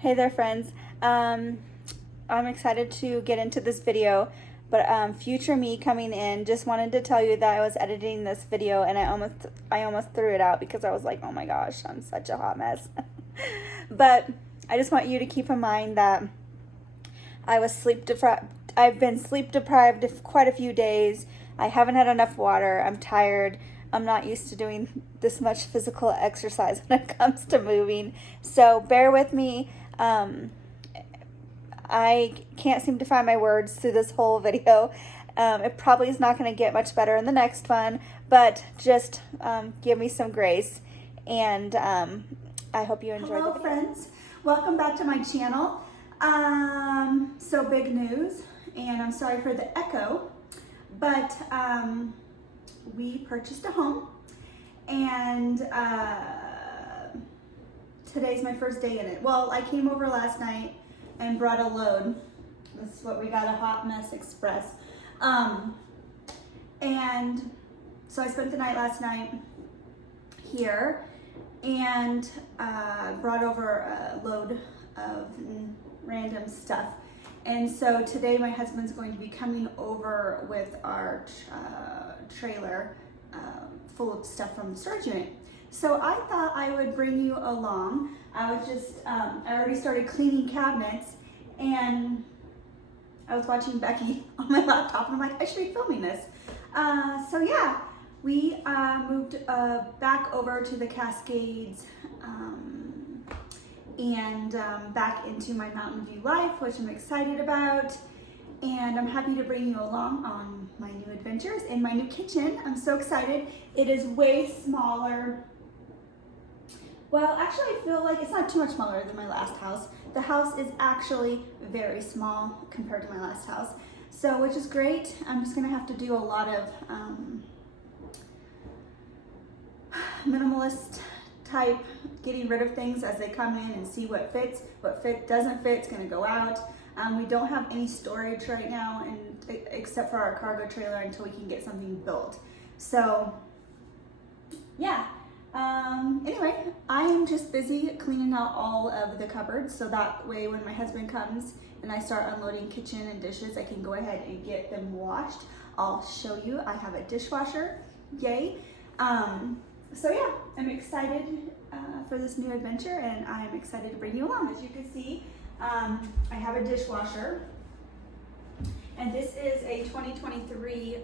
Hey there, friends. I'm excited to get into this video, but future me coming in just wanted to tell you that I was editing this video and I almost threw it out because I was like, oh my gosh, I'm such a hot mess. But I just want you to keep in mind that I was sleep deprived. I've been sleep deprived quite a few days. I haven't had enough water. I'm tired. I'm not used to doing this much physical exercise when it comes to moving. So bear with me. I can't seem to find my words through this whole video. It probably is not going to get much better in the next one, but just give me some grace. And I hope you enjoy the video. Hello, friends. Welcome back to my channel. So big news, and I'm sorry for the echo, but we purchased a home, and today's my first day in it. Well, I came over last night and brought a load. This is what we got, a Hot Mess Express. And so I spent the night last night here and brought over a load of random stuff. And so today my husband's going to be coming over with our trailer full of stuff from the storage unit. So I thought I would bring you along. I already started cleaning cabinets, and I was watching Becky on my laptop, and I'm like, I should be filming this. So yeah, we moved back over to the Cascades and back into my Mountain View life, which I'm excited about. And I'm happy to bring you along on my new adventures in my new kitchen. I'm so excited. It is way smaller. Well, actually, I feel like it's not too much smaller than my last house. The house is actually very small compared to my last house. So, which is great. I'm just gonna have to do a lot of minimalist type, getting rid of things as they come in and see what fits, doesn't fit, it's gonna go out. We don't have any storage right now, except for our cargo trailer, until we can get something built. So, yeah. Anyway, I am just busy cleaning out all of the cupboards, so that way when my husband comes and I start unloading kitchen and dishes, I can go ahead and get them washed. I'll show you. I have a dishwasher. Yay. So yeah, I'm excited for this new adventure, and I'm excited to bring you along. As you can see, I have a dishwasher, and this is a 2023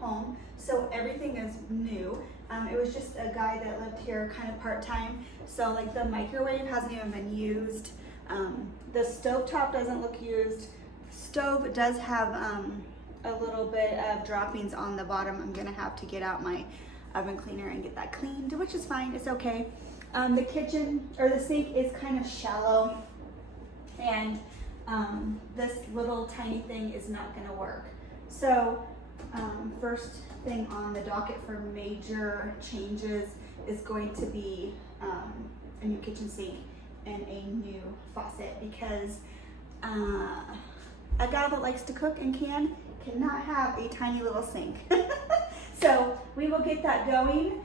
home, so everything is new. It was just a guy that lived here kind of part-time, so like the microwave hasn't even been used. The stovetop doesn't look used. Stove does have a little bit of droppings on the bottom. I'm gonna have to get out my oven cleaner and get that cleaned, which is fine, it's okay. The kitchen, or the sink, is kind of shallow, and this little tiny thing is not gonna work. So first thing on the docket for major changes is going to be a new kitchen sink and a new faucet, because a gal that likes to cook and cannot have a tiny little sink. So we will get that going.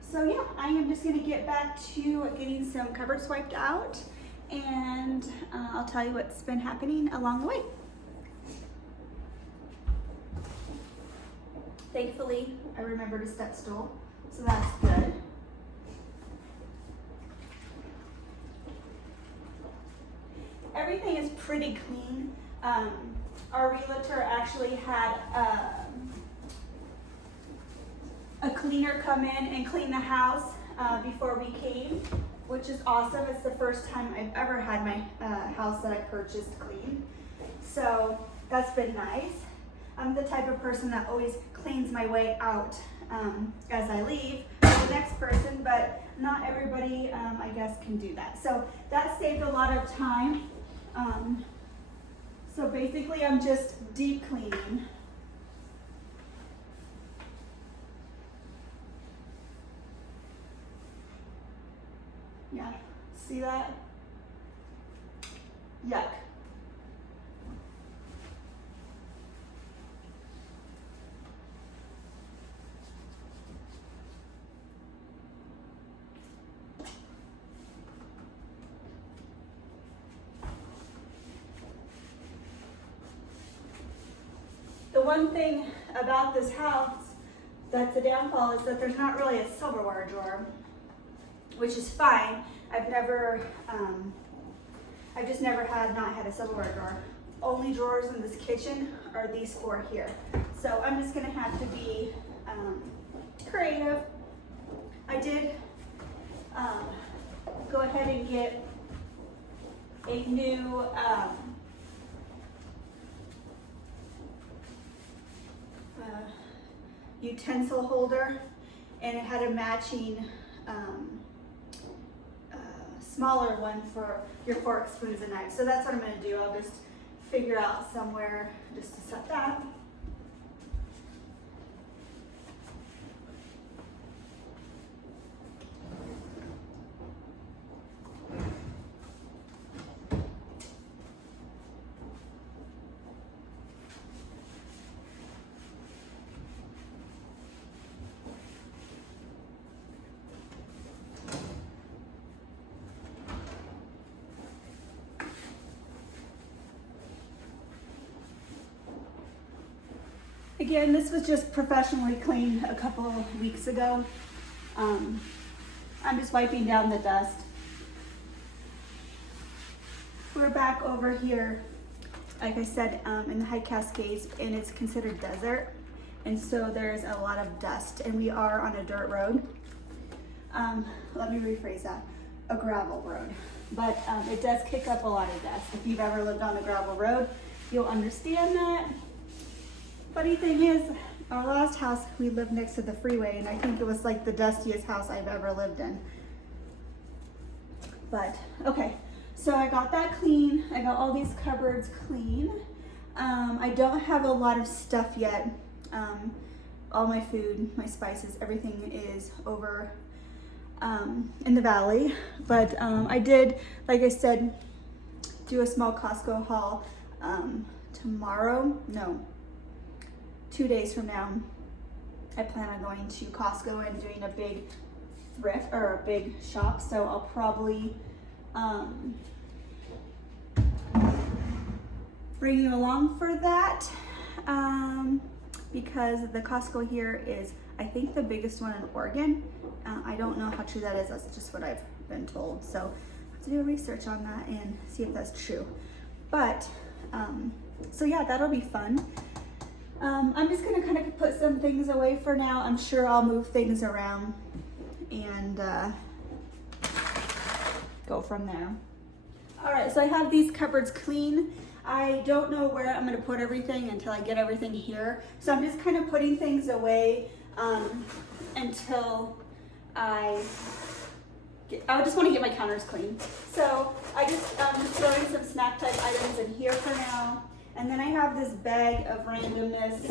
So yeah, I am just gonna get back to getting some cupboards wiped out, and I'll tell you what's been happening along the way. Thankfully, I remembered a step stool, so that's good. Everything is pretty clean. Our realtor actually had a cleaner come in and clean the house before we came, which is awesome. It's the first time I've ever had my house that I purchased cleaned, so that's been nice. I'm the type of person that always cleans my way out as I leave for the next person, but not everybody, I guess, can do that. So that saved a lot of time. So basically, I'm just deep cleaning. Yeah, see that? Yuck. one thing about this house that's a downfall is that there's not really a silverware drawer, which is fine. I've just never not had a silverware drawer. Only drawers in this kitchen are these four here. So I'm just gonna have to be creative. I did go ahead and get a new utensil holder, and it had a matching smaller one for your forks, spoons, and knives. So that's what I'm going to do. I'll just figure out somewhere just to set that. Again, this was just professionally cleaned a couple of weeks ago. I'm just wiping down the dust. We're back over here, like I said, in the High Cascades, and it's considered desert. And so there's a lot of dust, and we are on a dirt road. Let me rephrase that, a gravel road. But it does kick up a lot of dust. If you've ever lived on a gravel road, you'll understand that. Funny thing is, our last house, we lived next to the freeway, and I think it was like the dustiest house I've ever lived in. But, okay, so I got that clean. I got all these cupboards clean. I don't have a lot of stuff yet. All my food, my spices, everything is over in the valley. But I did, like I said, do a small Costco haul tomorrow. No. 2 days from now, I plan on going to Costco and doing a big thrift or a big shop. So I'll probably bring you along for that because the Costco here is, I think, the biggest one in Oregon. I don't know how true that is. That's just what I've been told. So I have to do research on that and see if that's true. But so yeah, that'll be fun. I'm just gonna kind of put some things away for now. I'm sure I'll move things around and go from there. All right, so I have these cupboards clean. I don't know where I'm gonna put everything until I get everything here. So I'm just kind of putting things away until I just want to get my counters clean. So I just throwing some snack type items in here for now. And then I have this bag of randomness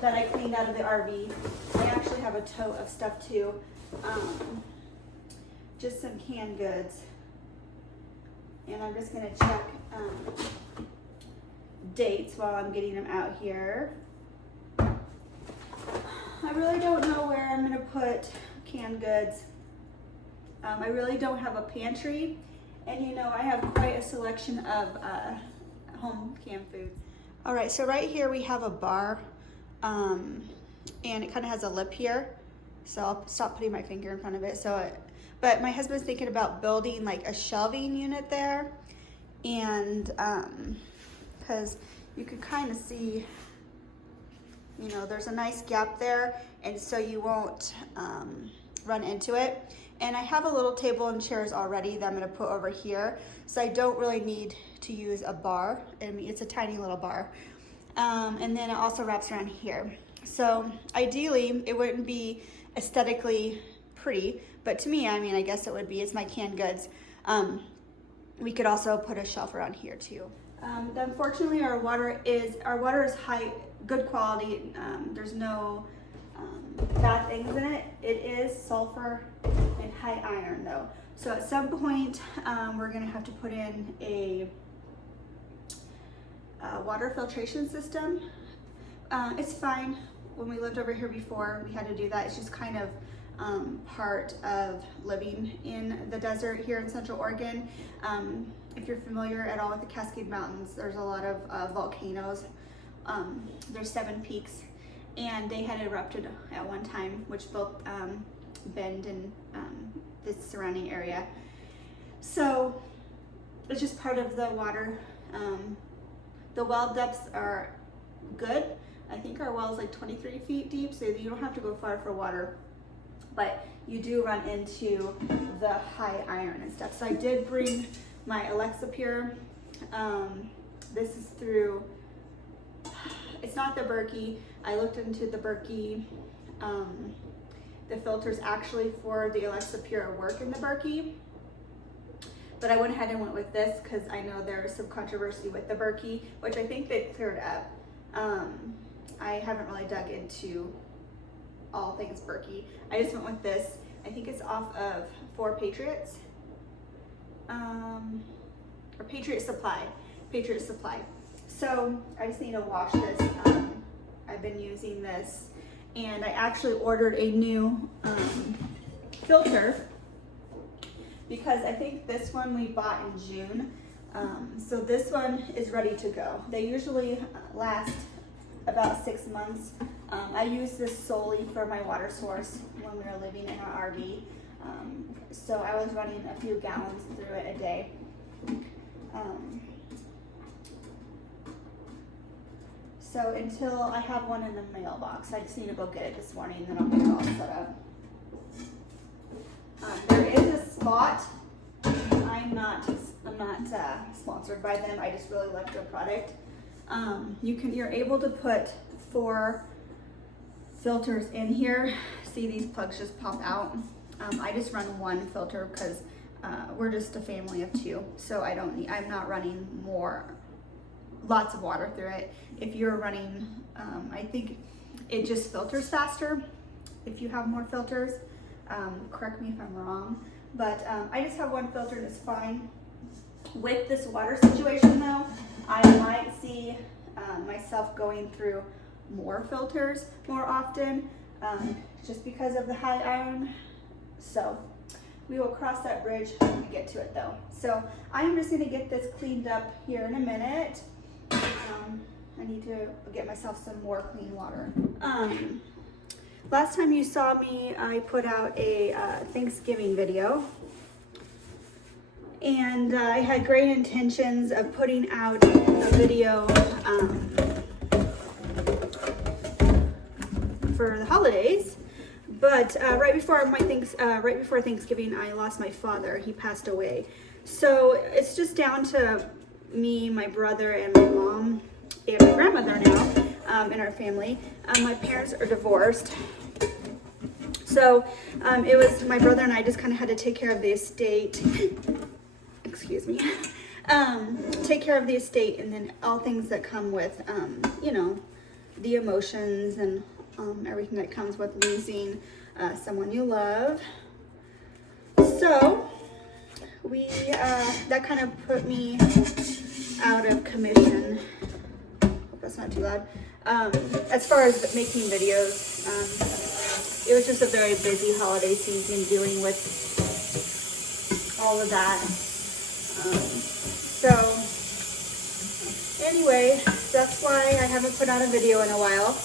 that I cleaned out of the RV. I actually have a tote of stuff too. Just some canned goods. And I'm just gonna check dates while I'm getting them out here. I really don't know where I'm gonna put canned goods. I really don't have a pantry. And you know, I have quite a selection of home canned food. All right, so right here we have a bar and it kind of has a lip here. So I'll stop putting my finger in front of it. But my husband's thinking about building like a shelving unit there. And because you could kind of see, you know, there's a nice gap there. And so you won't run into it. And I have a little table and chairs already that I'm gonna put over here. So I don't really need to use a bar. I mean, it's a tiny little bar. And then it also wraps around here. So ideally, it wouldn't be aesthetically pretty, but to me, I mean, I guess it would be. It's my canned goods. We could also put a shelf around here too. Unfortunately, our water is high, good quality. There's no bad things in it. It is sulfur and high iron though. So at some point, we're gonna have to put in a water filtration system. It's fine. When we lived over here before, we had to do that. It's just kind of part of living in the desert here in Central Oregon. If you're familiar at all with the Cascade Mountains, there's a lot of volcanoes there's 7 peaks, and they had erupted at one time, which built Bend and this surrounding area. So it's just part of the water. The well depths are good. I think our well is like 23 feet deep, so you don't have to go far for water, but you do run into the high iron and stuff. So I did bring my Alexa Pure. This is through, it's not the Berkey. I looked into the Berkey. The filters actually for the Alexa Pure work in the Berkey, but I went ahead and went with this because I know there is some controversy with the Berkey, which I think they cleared up. I haven't really dug into all things Berkey. I just went with this. I think it's off of 4 Patriots, or Patriot Supply. So I just need to wash this. I've been using this, and I actually ordered a new filter because I think this one we bought in June. So this one is ready to go. They usually last about 6 months. I use this solely for my water source when we were living in our RV. So I was running a few gallons through it a day. So until I have one in the mailbox, I just need to go get it this morning, and then I'll get it all set up. There is a Spot. I'm not sponsored by them. I just really like their product. You're able to put 4 filters in here. See, these plugs just pop out. I just run 1 filter because we're just a family of 2, so I'm not running lots of water through it. If you're running, I think it just filters faster if you have more filters. Correct me if I'm wrong, but I just have 1 filter and it's fine. With this water situation though, I might see myself going through more filters more often, just because of the high iron. So we will cross that bridge when we get to it though. So I'm just gonna get this cleaned up here in a minute. I need to get myself some more clean water. Last time you saw me, I put out a Thanksgiving video. And I had great intentions of putting out a video for the holidays, but right before Thanksgiving, I lost my father. He passed away, so it's just down to me, my brother, and my mom, and my grandmother now in our family. My parents are divorced, so it was my brother and I just kind of had to take care of the estate. Excuse me. Take care of the estate, and then all things that come with, you know, the emotions and everything that comes with losing someone you love. So that kind of put me out of commission. Hope that's not too loud. As far as making videos, it was just a very busy holiday season dealing with all of that. So anyway, that's why I haven't put out a video in a while.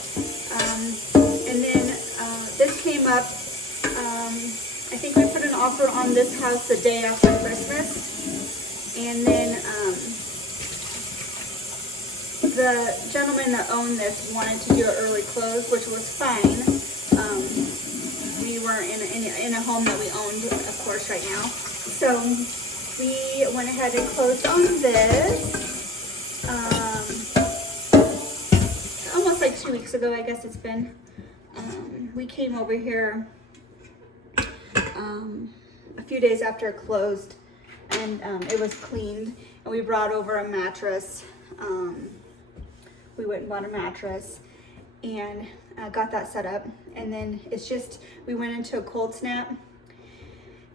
And then this came up, I think we put an offer on this house the day after Christmas. And then the gentleman that owned this wanted to do an early close, which was fine. We were in a home that we owned, of course, right now. So we went ahead and closed on this almost like 2 weeks ago, I guess it's been. We came over here a few days after it closed, and it was cleaned, and we brought over a mattress. We went and bought a mattress and got that set up, and then it's just, we went into a cold snap,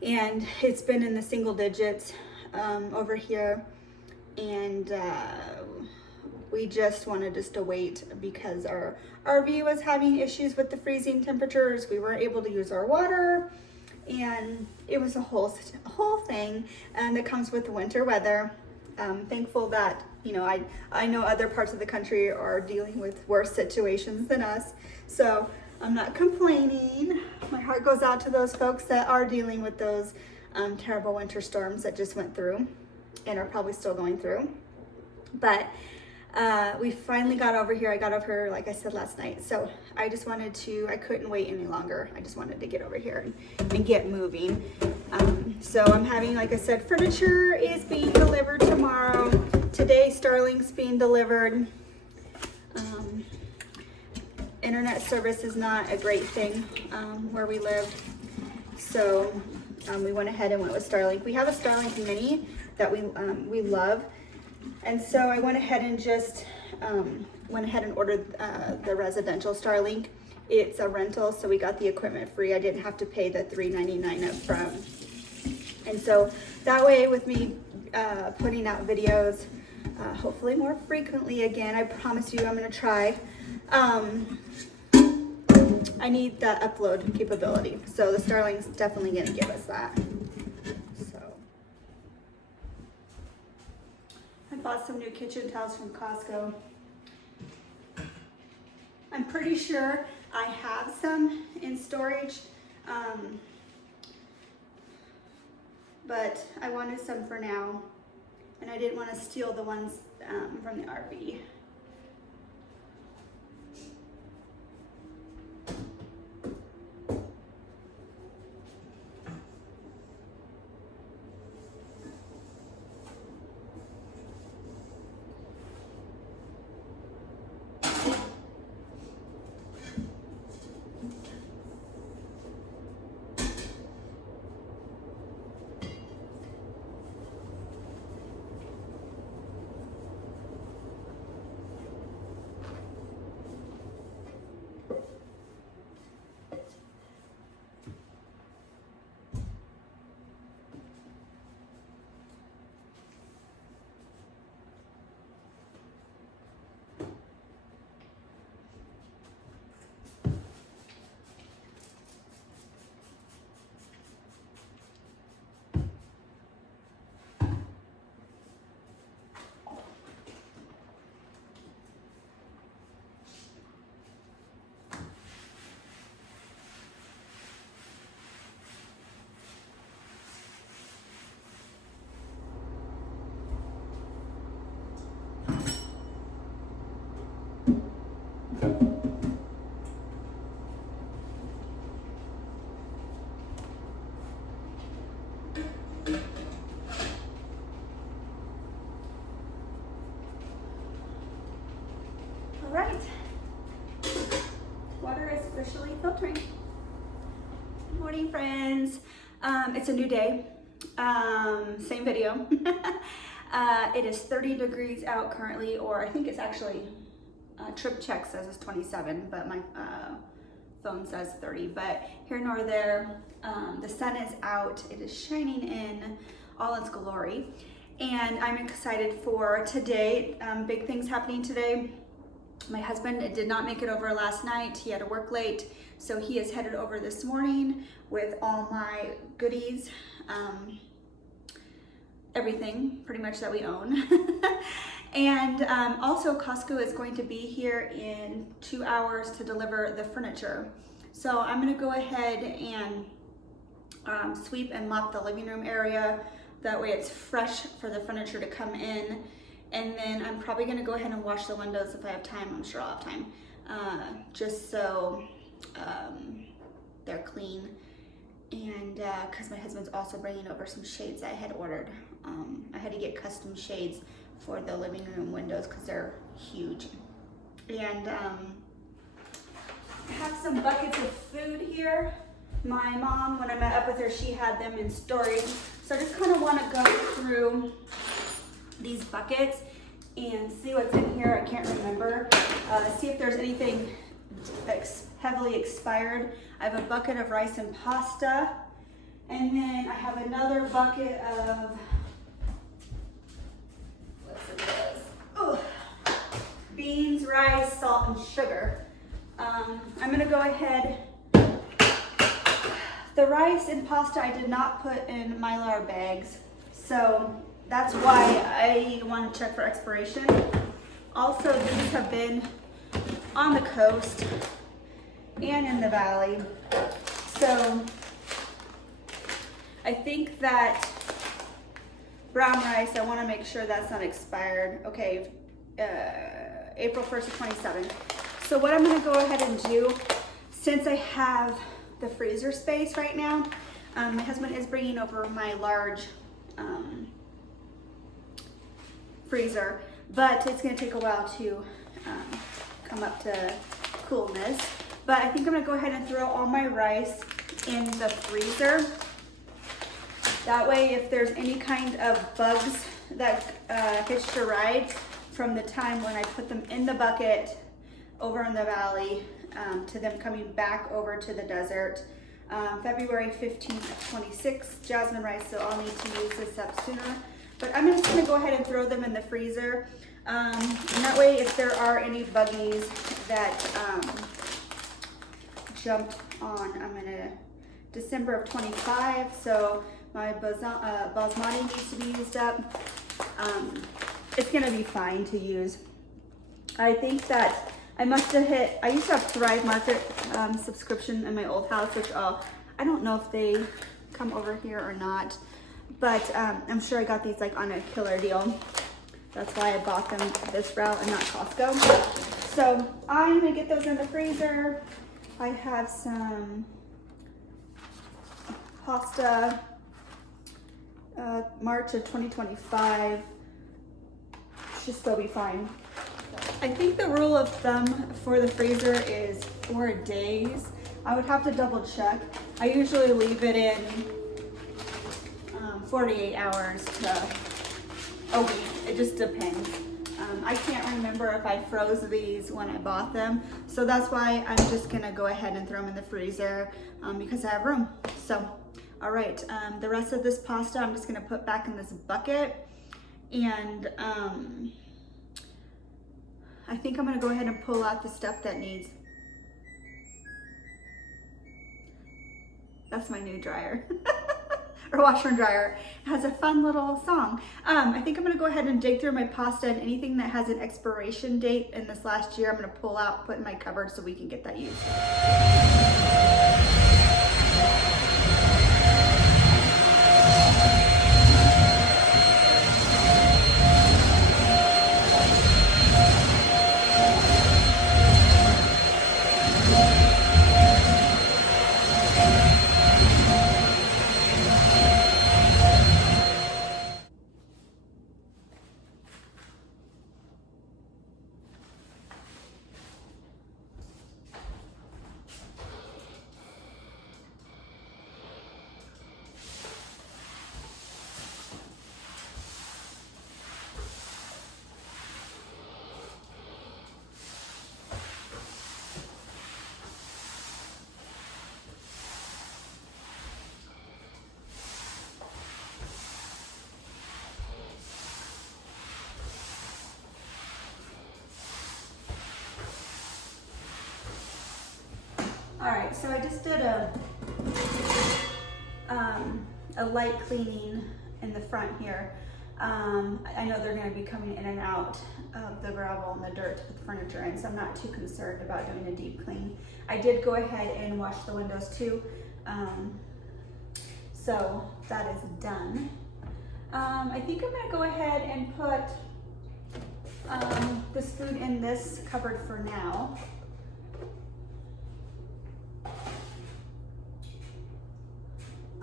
and it's been in the single digits over here, and we just wanted to wait because our RV was having issues with the freezing temperatures. We weren't able to use our water, and it was a whole thing that comes with the winter weather. Thankful that, you know, I know other parts of the country are dealing with worse situations than us. So I'm not complaining. My heart goes out to those folks that are dealing with those terrible winter storms that just went through and are probably still going through. But we finally got over here. I got over here, like I said, last night. So I just wanted to, I couldn't wait any longer. I just wanted to get over here and get moving. So I'm having, like I said, furniture is being delivered tomorrow. Today, Starlink's being delivered. Internet service is not a great thing where we live. So we went ahead and went with Starlink. We have a Starlink Mini that we love. And so I went ahead and just ordered the residential Starlink. It's a rental, so we got the equipment free. I didn't have to pay the $3.99 up front. And so that way, with me putting out videos, hopefully more frequently again, I promise you I'm gonna try. I need that upload capability. So the Starlink's definitely gonna give us that. I bought some new kitchen towels from Costco. I'm pretty sure I have some in storage, but I wanted some for now, and I didn't want to steal the ones from the RV. Right, water is officially filtering. Good morning, friends. It's a new day, same video. It is 30 degrees out currently, or I think it's actually, Trip Check says it's 27, but my phone says 30, but here nor there. The sun is out, it is shining in all its glory, and I'm excited for today. Big things happening today. My husband did not make it over last night. He had to work late, so he is headed over this morning with all my goodies, everything pretty much that we own. And also Costco is going to be here in 2 hours to deliver the furniture. So I'm gonna go ahead and sweep and mop the living room area. That way it's fresh for the furniture to come in. And then I'm probably gonna go ahead and wash the windows if I have time. I'm sure I'll have time. Just so they're clean. And cause my husband's also bringing over some shades I had ordered. I had to get custom shades for the living room windows cause they're huge. And I have some buckets of food here. My mom, when I met up with her, she had them in storage. So I just kind of want to go through these buckets and see what's in here. I can't remember. See if there's anything heavily expired. I have a bucket of rice and pasta. And then I have another bucket of, what's this? Oh, beans, rice, salt, and sugar. I'm gonna go ahead. The rice and pasta I did not put in Mylar bags. So that's why I want to check for expiration. Also, these have been on the coast and in the valley. So I think that brown rice, I want to make sure that's not expired. Okay, April 1st of 27. So what I'm going to go ahead and do, since I have the freezer space right now, my husband is bringing over my large freezer, but it's going to take a while to come up to coolness. But I think I'm going to go ahead and throw all my rice in the freezer. That way, if there's any kind of bugs that hitched a ride from the time when I put them in the bucket over in the valley to them coming back over to the desert, February 15th of 26, jasmine rice, so I'll need to use this up sooner. But I'm just gonna go ahead and throw them in the freezer. And that way, if there are any buggies that jumped on, I'm gonna, December of 25, so my basmati needs to be used up. It's gonna be fine to use. I think that I must have hit, I used to have Thrive Market subscription in my old house, which I don't know if they come over here or not, but I'm sure I got these like on a killer deal. That's why I bought them this route and not Costco. So I'm gonna get those in the freezer. I have some pasta, March of 2025, should still be fine. I think the rule of thumb for the freezer is 4 days. I would have to double check. I usually leave it in 48 hours to a week. It just depends. I can't remember if I froze these when I bought them. So that's why I'm just gonna go ahead and throw them in the freezer because I have room. So, all right, the rest of this pasta I'm just gonna put back in this bucket. And I think I'm gonna go ahead and pull out the stuff that needs. That's my new dryer, or washer and dryer. It has a fun little song. I think I'm gonna go ahead and dig through my pasta, and anything that has an expiration date in this last year, I'm gonna pull out, put in my cupboard so we can get that used. All right, so I just did a light cleaning in the front here. I know they're gonna be coming in and out of the gravel and the dirt to put the furniture in, so I'm not too concerned about doing a deep clean. I did go ahead and wash the windows too, so that is done. I think I'm gonna go ahead and put this food in this cupboard for now.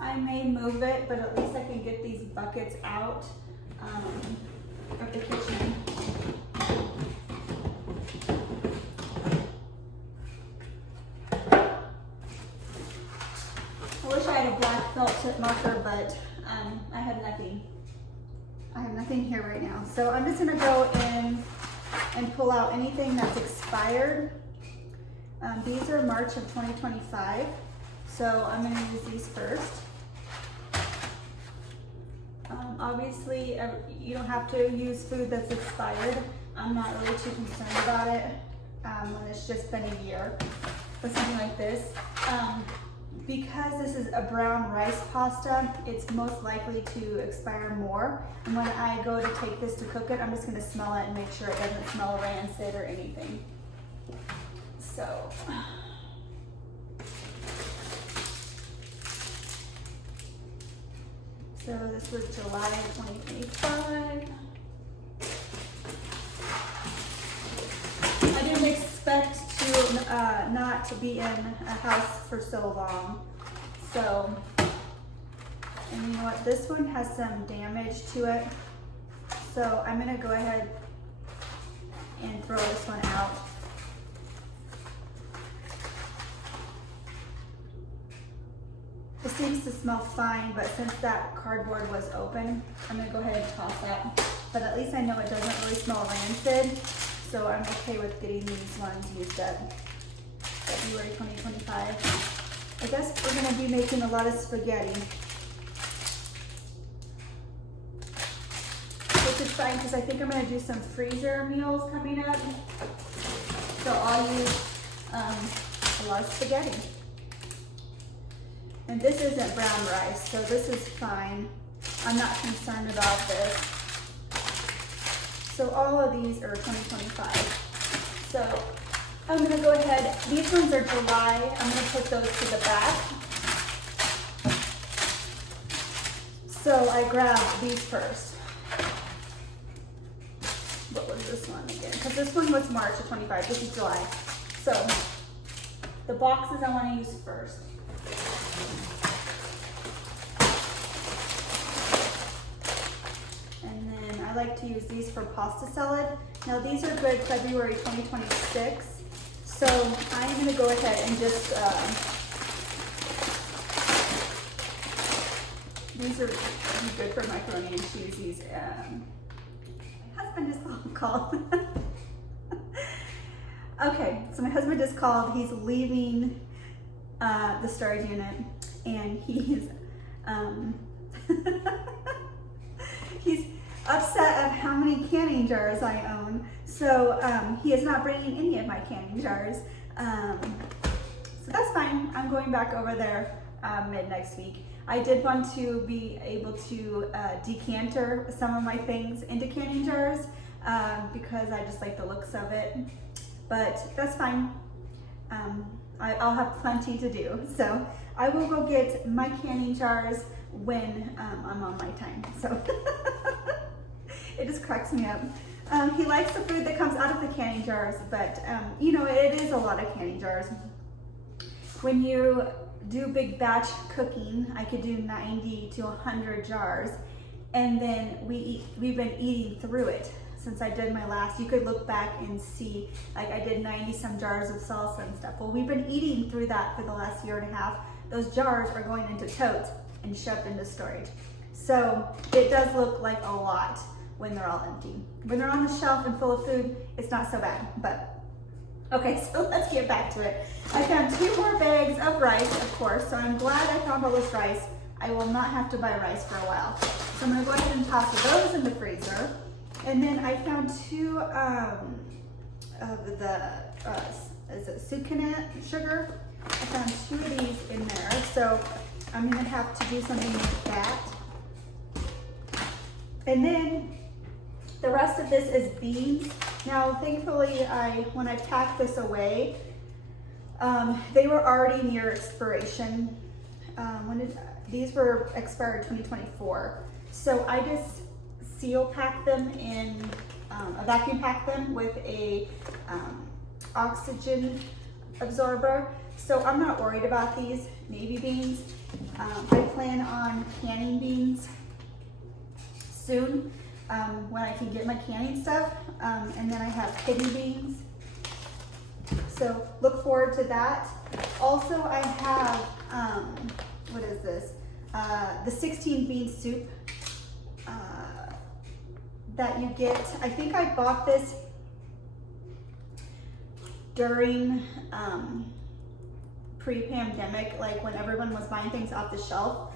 I may move it, but at least I can get these buckets out of the kitchen. I wish I had a black felt tip marker, but I have nothing. I have nothing here right now. So I'm just gonna go in and pull out anything that's expired. These are March of 2025. So I'm gonna use these first. Obviously, you don't have to use food that's expired. I'm not really too concerned about it when it's just been a year. But something like this, because this is a brown rice pasta, it's most likely to expire more. And when I go to take this to cook it, I'm just gonna smell it and make sure it doesn't smell rancid or anything. So. So this was July 2025. I didn't expect to not to be in a house for so long. So, and you know what? This one has some damage to it. So I'm gonna go ahead and throw this one out. It seems to smell fine, but since that cardboard was open, I'm gonna go ahead and toss that. But at least I know it doesn't really smell rancid, so I'm okay with getting these ones used up. February 2025. I guess we're gonna be making a lot of spaghetti. Which is fine, because I think I'm gonna do some freezer meals coming up. So I'll use a lot of spaghetti. And this isn't brown rice, so this is fine. I'm not concerned about this. So all of these are 2025. So I'm gonna go ahead, these ones are July. I'm gonna put those to the back. So I grabbed these first. What was this one again? Because this one was March of 25, this is July. So the boxes I wanna use first. And then I like to use these for pasta salad. Now these are good February 2026. So I'm gonna go ahead and just, these are good for macaroni and cheese. These, my husband just called. Okay, so my husband just called. He's leaving the storage unit, and he's he's upset of how many canning jars I own. So he is not bringing any of my canning jars. So that's fine. I'm going back over there mid next week. I did want to be able to decanter some of my things into canning jars because I just like the looks of it. But that's fine. I'll have plenty to do. So I will go get my canning jars when I'm on my time. So it just cracks me up. He likes the food that comes out of the canning jars, but you know, it is a lot of canning jars. When you do big batch cooking, I could do 90 to 100 jars, and then we've been eating through it since I did my last. You could look back and see, like I did 90 some jars of salsa and stuff. Well, we've been eating through that for the last year and a half. Those jars are going into totes and shoved into storage. So it does look like a lot when they're all empty. When they're on the shelf and full of food, it's not so bad, but okay, so let's get back to it. I found 2 more bags of rice, of course, so I'm glad I found all this rice. I will not have to buy rice for a while. So I'm gonna go ahead and toss those in the freezer. And then I found 2 of the, is it sucanat sugar? I found 2 of these in there, so I'm gonna have to do something with that. And then the rest of this is beans. Now, thankfully, when I packed this away, they were already near expiration. These were expired 2024. So I just seal pack them in, a vacuum pack them with a oxygen absorber. So I'm not worried about these navy beans. I plan on canning beans soon when I can get my canning stuff. And then I have kidney beans. So look forward to that. Also, I have, what is this? The 16 bean soup that you get. I think I bought this during pre-pandemic, like when everyone was buying things off the shelf,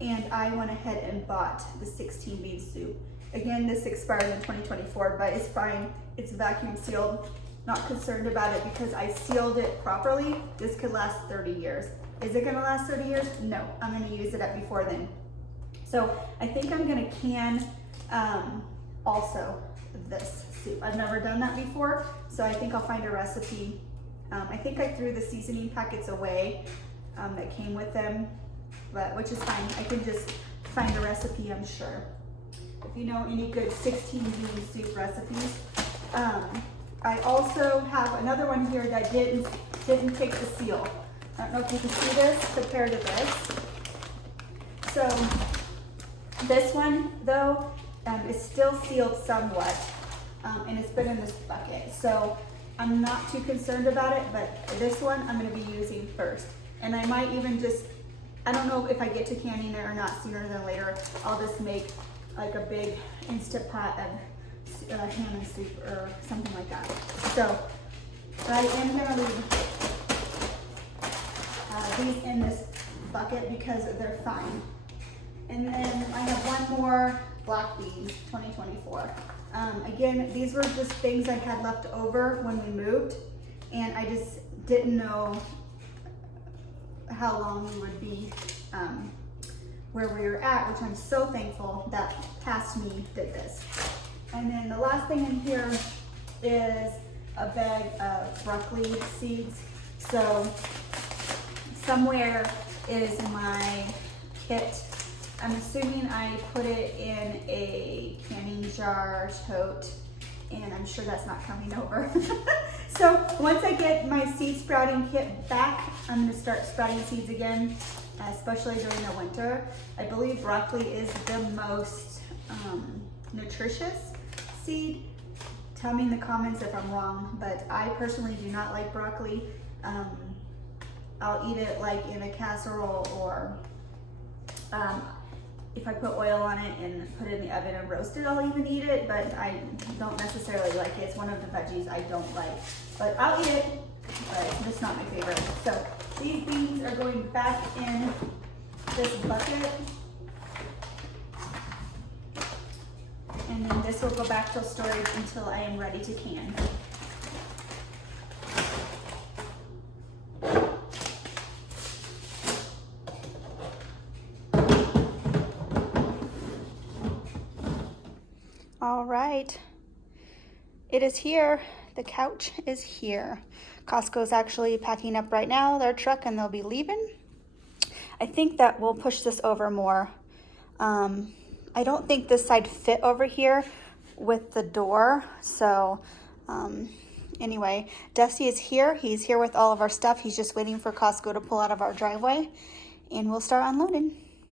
and I went ahead and bought the 16 bean soup. Again, this expired in 2024, but it's fine. It's vacuum sealed. Not concerned about it because I sealed it properly. This could last 30 years. Is it gonna last 30 years? No, I'm gonna use it up before then. So I think I'm gonna can also this soup. I've never done that before, so I think I'll find a recipe. I think I threw the seasoning packets away that came with them, but which is fine. I can just find a recipe, I'm sure. If you know any good 16 bean soup recipes. I also have another one here that didn't take the seal. I don't know if you can see this compared to this. So this one though is still sealed somewhat, and it's been in this bucket. So I'm not too concerned about it, but this one I'm going to be using first. And I might even just, I don't know if I get to canning it or not sooner than later, I'll just make like a big Instant Pot of ham and soup or something like that. So I am going to leave these in this bucket because they're fine. And then I have one more black beans, 2024. Again, these were just things I had left over when we moved, and I just didn't know how long we would be where we were at, which I'm so thankful that Past Me did this. And then the last thing in here is a bag of broccoli seeds. So somewhere is my kit. I'm assuming I put it in a canning jar tote, and I'm sure that's not coming over. So once I get my seed sprouting kit back, I'm gonna start sprouting seeds again, especially during the winter. I believe broccoli is the most nutritious seed. Tell me in the comments if I'm wrong, but I personally do not like broccoli. I'll eat it like in a casserole, or if I put oil on it and put it in the oven and roast it, I'll even eat it, but I don't necessarily like it. It's one of the veggies I don't like, but I'll eat it, but it's not my favorite. So these beans are going back in this bucket, and then this will go back to storage until I am ready to can. All right, it is here. The couch is here. Costco's actually packing up right now their truck, and they'll be leaving. I think that we'll push this over more. I don't think this side fit over here with the door. So anyway, Dusty is here. He's here with all of our stuff. He's just waiting for Costco to pull out of our driveway, and we'll start unloading.